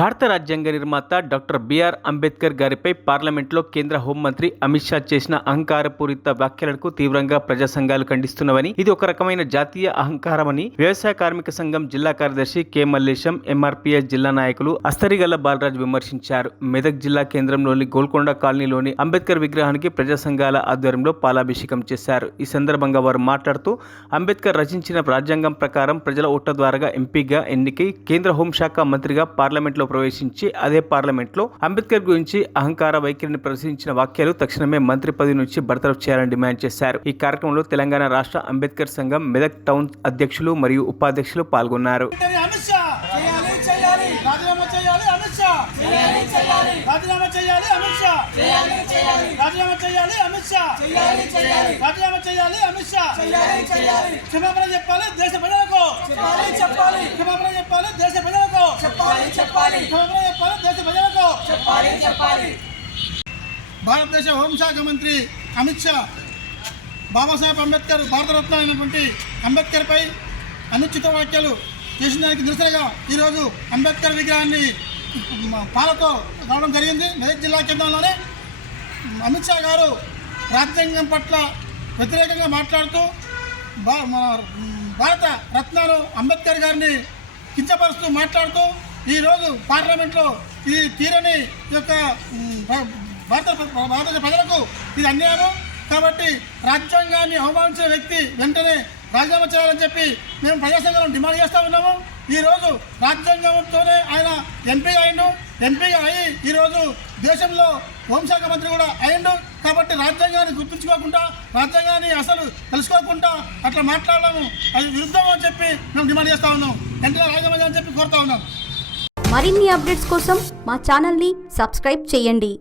భారత రాజ్యాంగ నిర్మాత డాక్టర్ బిఆర్ అంబేద్కర్ గారిపై పార్లమెంట్లో కేంద్ర హోంమంత్రి అమిత్ షా చేసిన అహంకారపూరిత వ్యాఖ్యలకు తీవ్రంగా ప్రజా సంఘాలు ఖండిస్తున్నవని, ఇది ఒక రకమైన జాతీయ అహంకారమని వ్యవసాయ కార్మిక సంఘం జిల్లా కార్యదర్శి కె మల్లేశం, ఎంఆర్పీఎస్ జిల్లా నాయకులు అస్తరిగల్ల బాలరాజ్ విమర్శించారు. మెదక్ జిల్లా కేంద్రంలోని గోల్కొండ కాలనీలోని అంబేద్కర్ విగ్రహానికి ప్రజా సంఘాల ఆధ్వర్యంలో పాలాభిషేకం చేశారు. ఈ సందర్భంగా వారు మాట్లాడుతూ, అంబేద్కర్ రచించిన రాజ్యాంగం ప్రకారం ప్రజల ఓట్ల ద్వారా ఎంపీగా ఎన్నికై కేంద్ర హోంశాఖ మంత్రిగా పార్లమెంట్లో ప్రవేశించి అదే పార్లమెంట్లో అంబేద్కర్ గురించి అహంకార వైఖరిని ప్రదర్శించిన వ్యాఖ్యలు తక్షణమే మంత్రి పదవి నుంచి బర్తరఫ్ చేయాలని డిమాండ్ చేశారు. ఈ కార్యక్రమంలో తెలంగాణ రాష్ట్ర అంబేద్కర్ సంఘం మెదక్ టౌన్ అధ్యక్షులు మరియు ఉపాధ్యక్షులు పాల్గొన్నారు. భారతదేశ హోంశాఖ మంత్రి అమిత్ షా బాబాసాహెబ్ అంబేద్కర్ భారతరత్న అయినటువంటి అంబేద్కర్పై అనుచిత వ్యాఖ్యలు చేసిన దానికి నిరసనగా ఈరోజు అంబేద్కర్ విగ్రహాన్ని పాలతో రావడం జరిగింది. మెదక్ జిల్లా కేంద్రంలోనే అమిత్ షా గారు రాజ్యాంగం పట్ల వ్యతిరేకంగా మాట్లాడుతూ భారత రత్నాలు అంబేద్కర్ గారిని కించపరుస్తూ మాట్లాడుతూ ఈరోజు పార్లమెంట్లో ఈ తీరని యొక్క భారతదేశ ప్రజలకు ఇది అన్యాయం కాబట్టి రాజ్యాంగాన్ని అవమానించిన వ్యక్తి వెంటనే రాజీనామా చేయాలని చెప్పి మేము ప్రజాసంఘాలను డిమాండ్ చేస్తూ ఉన్నాము. ఈరోజు రాజ్యాంగంతోనే ఆయన ఎంపీగా అయిండు, ఎంపీగా అయ్యి ఈరోజు దేశంలో హోంశాఖ మంత్రి కూడా అయిండు. కాబట్టి రాజ్యాంగాన్ని గుర్తుంచుకోకుండా, రాజ్యాంగాన్ని అసలు తెలుసుకోకుండా అట్లా మాట్లాడము అది విరుద్ధం అని చెప్పి మేము డిమాండ్ చేస్తూ ఉన్నాం. వెంటనే రాజీనామా చేయాలని చెప్పి కోరుతా ఉన్నాం. మరిన్ని అప్డేట్స్ కోసం మా ఛానల్ని సబ్స్క్రైబ్ చేయండి.